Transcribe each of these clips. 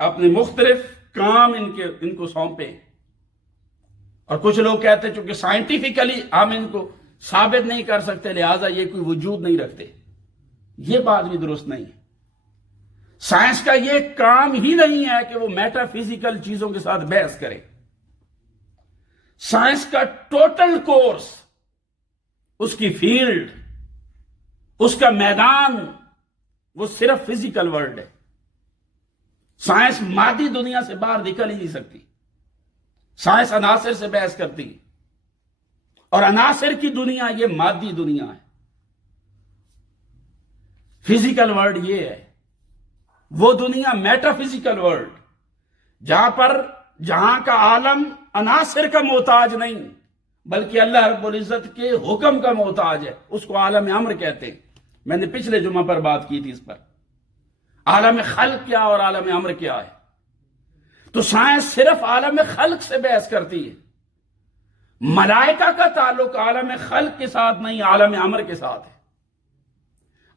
اپنے مختلف کام ان کو سونپے، اور کچھ لوگ کہتے ہیں چونکہ سائنٹیفکلی ہم ان کو ثابت نہیں کر سکتے لہذا یہ کوئی وجود نہیں رکھتے. یہ بات بھی درست نہیں ہے. سائنس کا یہ کام ہی نہیں ہے کہ وہ میٹا فزیکل چیزوں کے ساتھ بحث کرے. سائنس کا ٹوٹل کورس، اس کی فیلڈ، اس کا میدان، وہ صرف فزیکل ورلڈ ہے. سائنس مادی دنیا سے باہر نکل ہی نہیں سکتی. سائنس عناصر سے بحث کرتی ہے، اور عناصر کی دنیا یہ مادی دنیا ہے. فزیکل ورلڈ یہ ہے. وہ دنیا میٹا فزیکل ورلڈ جہاں کا عالم عناصر کا محتاج نہیں بلکہ اللہ رب العزت کے حکم کا محتاج ہے، اس کو عالم امر کہتے ہیں. میں نے پچھلے جمعہ پر بات کی تھی اس پر. عالم خلق کیا اور عالم امر کیا ہے؟ تو سائنس صرف عالم خلق سے بحث کرتی ہے. ملائکہ کا تعلق عالم خلق کے ساتھ نہیں، عالم امر کے ساتھ ہے.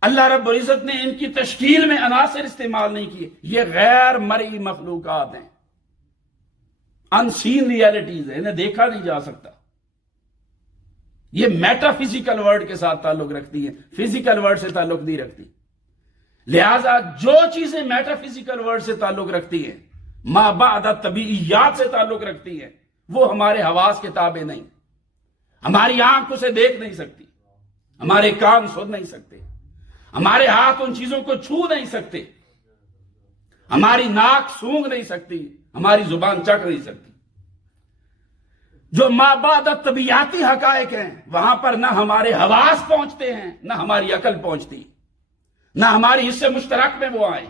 اللہ رب العزت نے ان کی تشکیل میں عناصر استعمال نہیں کیے. یہ غیر مرئی مخلوقات ہیں، ان سین ریالٹیز ہیں، انہیں دیکھا نہیں جا سکتا. یہ میٹا فزیکل ورلڈ کے ساتھ تعلق رکھتی ہیں، فزیکل ورلڈ سے تعلق نہیں رکھتی. لہذا جو چیزیں میٹا فزیکل ورلڈ سے تعلق رکھتی ہیں، ما بعد طبیعیات سے تعلق رکھتی ہیں، وہ ہمارے حواس کے تابع نہیں. ہماری آنکھ اسے دیکھ نہیں سکتی، ہمارے کان سن نہیں سکتے، ہمارے ہاتھ ان چیزوں کو چھو نہیں سکتے، ہماری ناک سونگھ نہیں سکتی، ہماری زبان چکھ نہیں سکتی. جو ما بعد طبیعیاتی حقائق ہیں وہاں پر نہ ہمارے حواس پہنچتے ہیں، نہ ہماری عقل پہنچتی، نہ ہماری حصے مشترک میں وہ آئیں،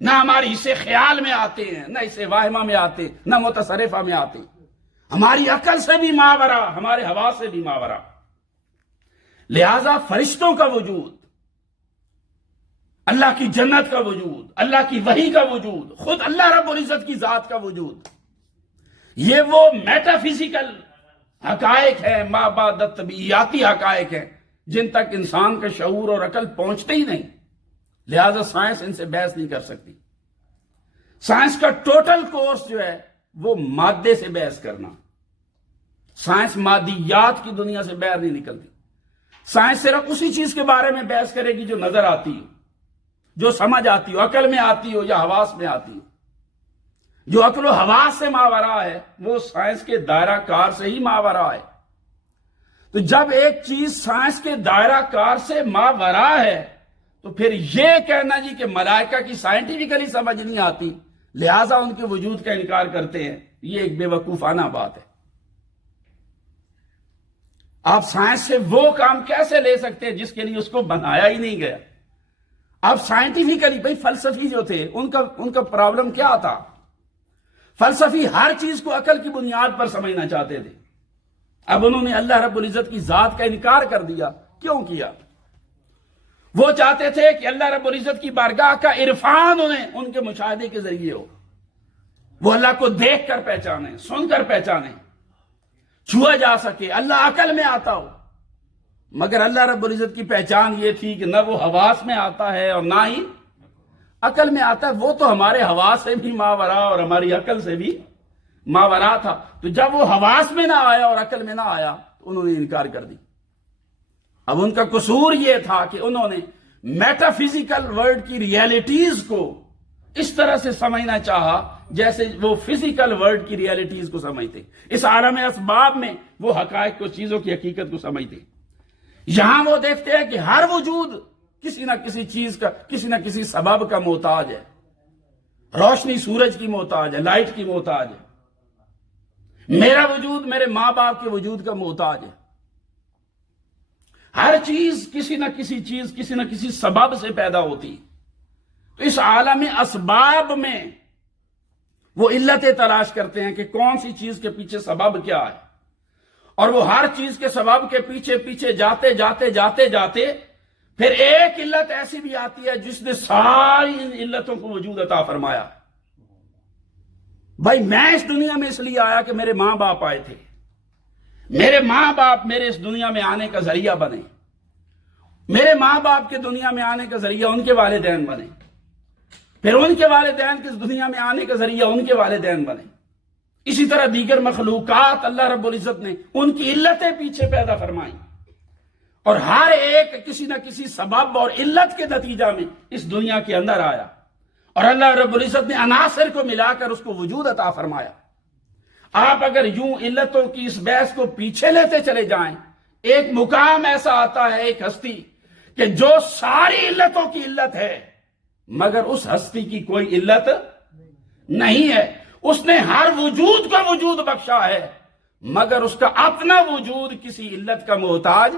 نہ ہماری حصے خیال میں آتے ہیں، نہ حصے واہمہ میں آتے، نہ متصرفہ میں آتے. ہماری عقل سے بھی ماورا، ہمارے حواس سے بھی ماورا. لہذا فرشتوں کا وجود، اللہ کی جنت کا وجود، اللہ کی وحی کا وجود، خود اللہ رب العزت کی ذات کا وجود، یہ وہ میٹا فزیکل حقائق ہیں، ما بعد طبیعیاتی حقائق ہیں جن تک انسان کا شعور اور عقل پہنچتے ہی نہیں. لہذا سائنس ان سے بحث نہیں کر سکتی. سائنس کا ٹوٹل کورس جو ہے وہ مادے سے بحث کرنا. سائنس مادیات کی دنیا سے باہر نہیں نکلتی. سائنس صرف اسی چیز کے بارے میں بحث کرے گی جو نظر آتی ہو، جو سمجھ آتی ہو، عقل میں آتی ہو یا حواس میں آتی ہو. جو عقل و حواس سے ماورا ہے وہ سائنس کے دائرہ کار سے ہی ماورا ہے. تو جب ایک چیز سائنس کے دائرہ کار سے ماورا ہے تو پھر یہ کہنا جی کہ ملائکہ کی سائنٹیفکلی سمجھ نہیں آتی لہٰذا ان کے وجود کا انکار کرتے ہیں، یہ ایک بے وقوفانہ بات ہے. آپ سائنس سے وہ کام کیسے لے سکتے ہیں جس کے لیے اس کو بنایا ہی نہیں گیا؟ آپ سائنٹیفکلی، بھائی فلسفی جو تھے ان کا پرابلم کیا تھا؟ فلسفی ہر چیز کو عقل کی بنیاد پر سمجھنا چاہتے تھے. اب انہوں نے اللہ رب العزت کی ذات کا انکار کر دیا. کیوں کیا؟ وہ چاہتے تھے کہ اللہ رب العزت کی بارگاہ کا عرفان ان کے مشاہدے کے ذریعے ہو، وہ اللہ کو دیکھ کر پہچانے، سن کر پہچانے، چھوا جا سکے، اللہ عقل میں آتا ہو. مگر اللہ رب العزت کی پہچان یہ تھی کہ نہ وہ حواس میں آتا ہے اور نہ ہی عقل میں آتا ہے. وہ تو ہمارے حواس سے بھی ماورا اور ہماری عقل سے بھی ماورا تھا. تو جب وہ حواس میں نہ آیا اور عقل میں نہ آیا تو انہوں نے انکار کر دی. اب ان کا قصور یہ تھا کہ انہوں نے میٹا فزیکل ورلڈ کی ریالٹیز کو اس طرح سے سمجھنا چاہا جیسے وہ فزیکل ورلڈ کی ریالٹیز کو سمجھتے. اس عالم اسباب میں وہ حقائق کو، چیزوں کی حقیقت کو سمجھتے. یہاں وہ دیکھتے ہیں کہ ہر وجود کسی نہ کسی چیز کا، کسی نہ کسی سبب کا محتاج ہے. روشنی سورج کی محتاج ہے، لائٹ کی محتاج ہے. میرا وجود میرے ماں باپ کے وجود کا محتاج ہے. ہر چیز کسی نہ کسی چیز، کسی نہ کسی سبب سے پیدا ہوتی. تو اس عالم اسباب میں وہ علتیں تلاش کرتے ہیں کہ کون سی چیز کے پیچھے سبب کیا ہے، اور وہ ہر چیز کے سبب کے پیچھے پیچھے جاتے جاتے جاتے جاتے پھر ایک علت ایسی بھی آتی ہے جس نے ساری ان علتوں کو وجود عطا فرمایا. بھائی میں اس دنیا میں اس لیے آیا کہ میرے ماں باپ آئے تھے، میرے ماں باپ میرے اس دنیا میں آنے کا ذریعہ بنے، میرے ماں باپ کے دنیا میں آنے کا ذریعہ ان کے والدین بنے، پھر ان کے والدین کے اس دنیا میں آنے کا ذریعہ ان کے والدین بنے. اسی طرح دیگر مخلوقات اللہ رب العزت نے ان کی علتیں پیچھے پیدا فرمائیں، اور ہر ایک کسی نہ کسی سبب اور علت کے نتیجہ میں اس دنیا کے اندر آیا، اور اللہ رب العزت نے عناصر کو ملا کر اس کو وجود عطا فرمایا. آپ اگر یوں علتوں کی اس بحث کو پیچھے لیتے چلے جائیں، ایک مقام ایسا آتا ہے، ایک ہستی کہ جو ساری علتوں کی علت ہے، مگر اس ہستی کی کوئی علت نہیں ہے. اس نے ہر وجود کو وجود بخشا ہے، مگر اس کا اپنا وجود کسی علت کا محتاج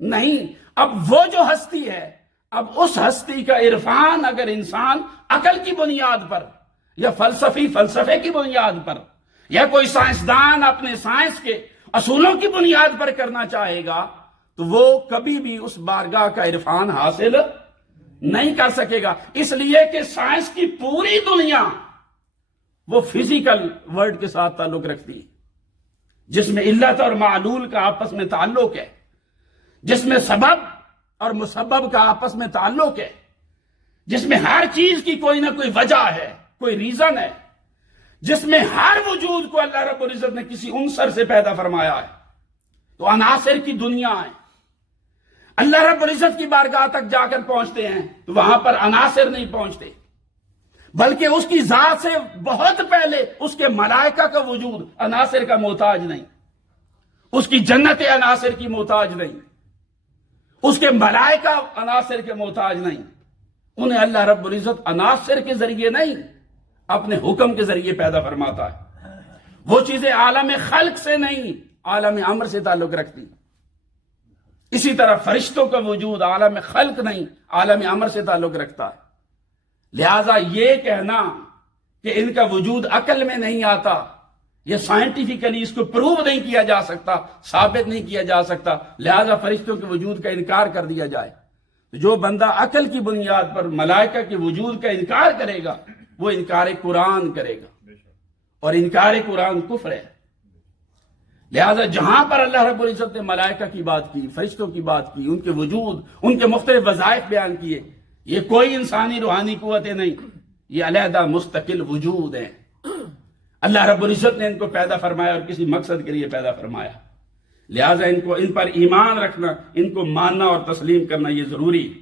نہیں. اب وہ جو ہستی ہے، اب اس ہستی کا عرفان اگر انسان عقل کی بنیاد پر یا فلسفے کی بنیاد پر یا کوئی سائنسدان اپنے سائنس کے اصولوں کی بنیاد پر کرنا چاہے گا تو وہ کبھی بھی اس بارگاہ کا عرفان حاصل نہیں کر سکے گا. اس لیے کہ سائنس کی پوری دنیا وہ فزیکل ورلڈ کے ساتھ تعلق رکھتی ہے، جس میں علت اور معلول کا آپس میں تعلق ہے، جس میں سبب اور مسبب کا آپس میں تعلق ہے، جس میں ہر چیز کی کوئی نہ کوئی وجہ ہے، کوئی ریزن ہے، جس میں ہر وجود کو اللہ رب العزت نے کسی عنصر سے پیدا فرمایا ہے. تو عناصر کی دنیا ہے. اللہ رب العزت کی بارگاہ تک جا کر پہنچتے ہیں تو وہاں پر عناصر نہیں پہنچتے، بلکہ اس کی ذات سے بہت پہلے اس کے ملائکہ کا وجود عناصر کا محتاج نہیں، اس کی جنت عناصر کی محتاج نہیں، اس کے ملائکہ عناصر کے محتاج نہیں. انہیں اللہ رب العزت عناصر کے ذریعے نہیں، اپنے حکم کے ذریعے پیدا فرماتا ہے. وہ چیزیں عالم خلق سے نہیں، عالم امر سے تعلق رکھتی. اسی طرح فرشتوں کا وجود عالم خلق نہیں، عالم امر سے تعلق رکھتا ہے. لہذا یہ کہنا کہ ان کا وجود عقل میں نہیں آتا، یہ سائنٹیفیکلی اس کو پروو نہیں کیا جا سکتا، ثابت نہیں کیا جا سکتا، لہذا فرشتوں کے وجود کا انکار کر دیا جائے. جو بندہ عقل کی بنیاد پر ملائکہ کے وجود کا انکار کرے گا وہ انکار قرآن کرے گا، اور انکار قرآن کفر ہے. لہذا جہاں پر اللہ رب العزت نے ملائکہ کی بات کی، فرشتوں کی بات کی، ان کے وجود، ان کے مختلف وظائف بیان کیے، یہ کوئی انسانی روحانی قوتیں نہیں، یہ علیحدہ مستقل وجود ہیں. اللہ رب العزت نے ان کو پیدا فرمایا اور کسی مقصد کے لیے پیدا فرمایا. لہذا ان پر ایمان رکھنا، ان کو ماننا اور تسلیم کرنا یہ ضروری ہے.